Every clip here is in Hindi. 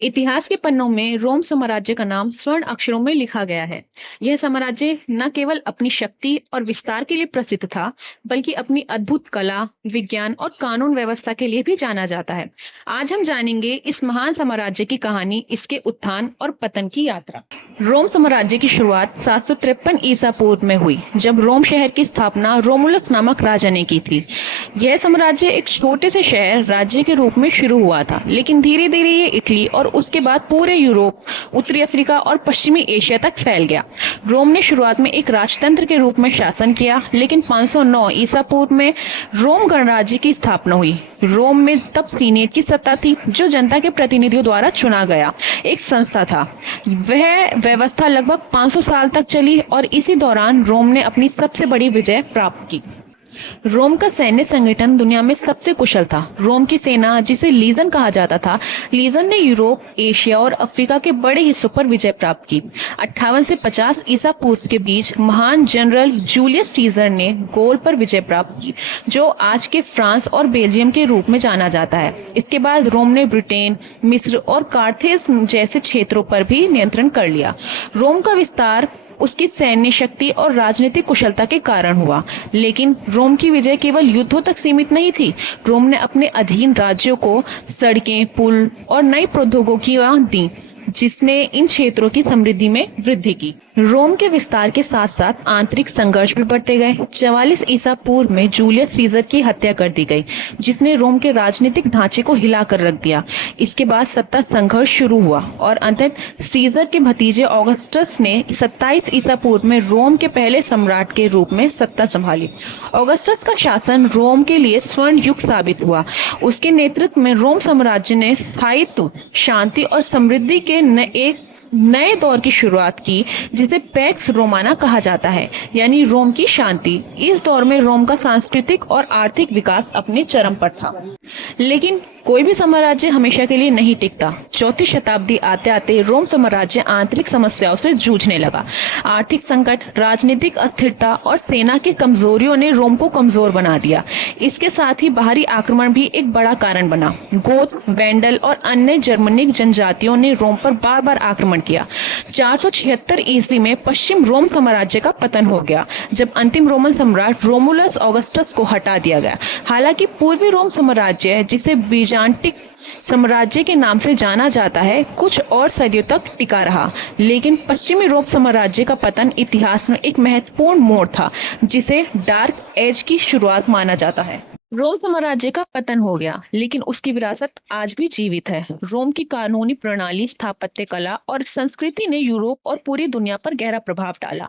इतिहास के पन्नों में रोम साम्राज्य का नाम स्वर्ण अक्षरों में लिखा गया है। यह साम्राज्य न केवल अपनी शक्ति और विस्तार के लिए प्रसिद्ध था, बल्कि अपनी अद्भुत कला, विज्ञान और कानून व्यवस्था के लिए भी जाना जाता है। आज हम जानेंगे इस महान साम्राज्य की कहानी, इसके उत्थान और पतन की यात्रा। रोम साम्राज्य की शुरुआत 753 ईसा पूर्व में हुई, जब रोम शहर की स्थापना रोमुलस नामक राजा ने की थी। यह साम्राज्य एक छोटे से शहर राज्य के रूप में शुरू हुआ था, लेकिन धीरे धीरे ये इटली और उसके बाद पूरे यूरोप, उत्तरी अफ्रीका और पश्चिमी एशिया तक फैल गया। रोम ने शुरुआत में एक राजतंत्र के रूप में शासन किया, लेकिन 509 ईसा पूर्व में रोम गणराज्य की स्थापना हुई। रोम में तब सीनेट की सत्ता थी, जो जनता के प्रतिनिधियों द्वारा चुना गया एक संस्था था। वह व्यवस्था लगभग 500 साल तक चली और इसी दौरान रोम ने अपनी सबसे बड़ी विजय प्राप्त की। रोम का सैन्य संगठन दुनिया में सबसे कुशल था। रोम की सेना, जिसे लीजन कहा जाता था, लीजन ने यूरोप, एशिया और अफ्रीका के बड़े हिस्सों पर विजय प्राप्त की। 58 से 50 ईसा पूर्व के बीच महान जनरल जूलियस सीजर ने गोल पर विजय प्राप्त की, जो आज के फ्रांस और बेल्जियम के रूप में जाना जाता है। इसके बाद रोम ने ब्रिटेन, मिस्र और कार्थेज जैसे क्षेत्रों पर भी नियंत्रण कर लिया। रोम का विस्तार उसकी सैन्य शक्ति और राजनीतिक कुशलता के कारण हुआ, लेकिन रोम की विजय केवल युद्धों तक सीमित नहीं थी। रोम ने अपने अधीन राज्यों को सड़कें, पुल और नई प्रौद्योगिकियां दी, जिसने इन क्षेत्रों की समृद्धि में वृद्धि की। रोम के विस्तार के साथ साथ आंतरिक संघर्ष भी बढ़ते गए। 44 ईसा पूर्व में जूलियस सीजर की हत्या कर दी गई, जिसने रोम के राजनीतिक ढांचे को हिलाकर रख दिया। इसके बाद सत्ता संघर्ष शुरू हुआ और अंततः सीजर के भतीजे ऑगस्टस ने 27 ईसा पूर्व में रोम के पहले सम्राट के रूप में सत्ता संभाली। ऑगस्टस का शासन रोम के लिए स्वर्ण युग साबित हुआ। उसके नेतृत्व में रोम साम्राज्य ने स्थायित्व, शांति और समृद्धि के एक नए दौर की शुरुआत की, जिसे पैक्स रोमाना कहा जाता है, यानी रोम की शांति। इस दौर में रोम का सांस्कृतिक और आर्थिक विकास अपने चरम पर था। लेकिन कोई भी साम्राज्य हमेशा के लिए नहीं टिकता। 4वीं शताब्दी आते आते रोम साम्राज्य आंतरिक समस्याओं से जूझने लगा। आर्थिक संकट, राजनीतिक अस्थिरता और सेना की कमजोरियों ने रोम को कमजोर बना दिया। इसके साथ ही बाहरी आक्रमण भी एक बड़ा कारण बना। गोथ, वेंडल और अन्य जर्मनिक जनजातियों ने रोम पर बार बार आक्रमण किया। 476 ईस्वी में पश्चिम रोम साम्राज्य का पतन हो गया, जब अंतिम रोमन सम्राट रोमुलस ऑगस्टस को हटा दिया गया। हालांकि पूर्वी रोम साम्राज्य, जिसे बीजान्टिक साम्राज्य के नाम से जाना जाता है, कुछ और सदियों तक टिका रहा। लेकिन पश्चिमी रोम साम्राज्य का पतन इतिहास में एक महत्वपूर्ण मोड़ था, जिसे डार्क एज की शुरुआत माना जाता है। रोम साम्राज्य का पतन हो गया, लेकिन उसकी विरासत आज भी जीवित है। रोम की कानूनी प्रणाली, स्थापत्य कला और संस्कृति ने यूरोप और पूरी दुनिया पर गहरा प्रभाव डाला।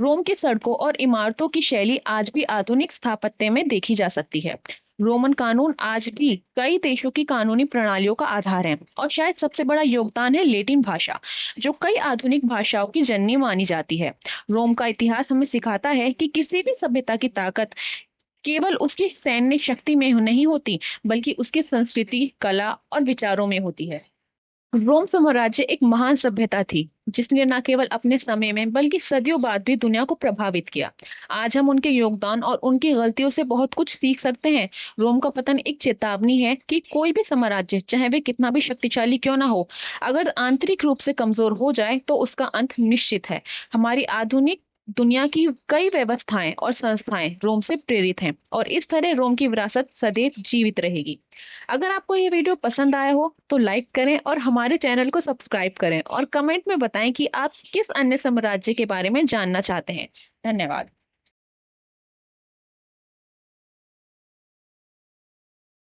रोम की सड़कों और इमारतों की शैली आज भी आधुनिक स्थापत्य में देखी जा सकती है। रोमन कानून आज भी कई देशों की कानूनी प्रणालियों का आधार है, और शायद सबसे बड़ा योगदान है लैटिन भाषा, जो कई आधुनिक भाषाओं की जननी मानी जाती है। रोम का इतिहास हमें सिखाता है कि किसी भी सभ्यता की ताकत केवल उसकी सैन्य शक्ति में नहीं होती, बल्कि उसकी संस्कृति, कला और विचारों में होती है। रोम साम्राज्य एक महान सभ्यता थी, जिसने न केवल अपने समय में बल्कि सदियों बाद भी दुनिया को प्रभावित किया। आज हम उनके योगदान और उनकी गलतियों से बहुत कुछ सीख सकते हैं। रोम का पतन एक चेतावनी है कि कोई भी साम्राज्य, चाहे वे कितना भी शक्तिशाली क्यों ना हो, अगर आंतरिक रूप से कमजोर हो जाए तो उसका अंत निश्चित है। हमारी आधुनिक दुनिया की कई व्यवस्थाएं और संस्थाएं रोम से प्रेरित हैं, और इस तरह रोम की विरासत सदैव जीवित रहेगी। अगर आपको ये वीडियो पसंद आया हो तो लाइक करें और हमारे चैनल को सब्सक्राइब करें, और कमेंट में बताएं कि आप किस अन्य साम्राज्य के बारे में जानना चाहते हैं। धन्यवाद।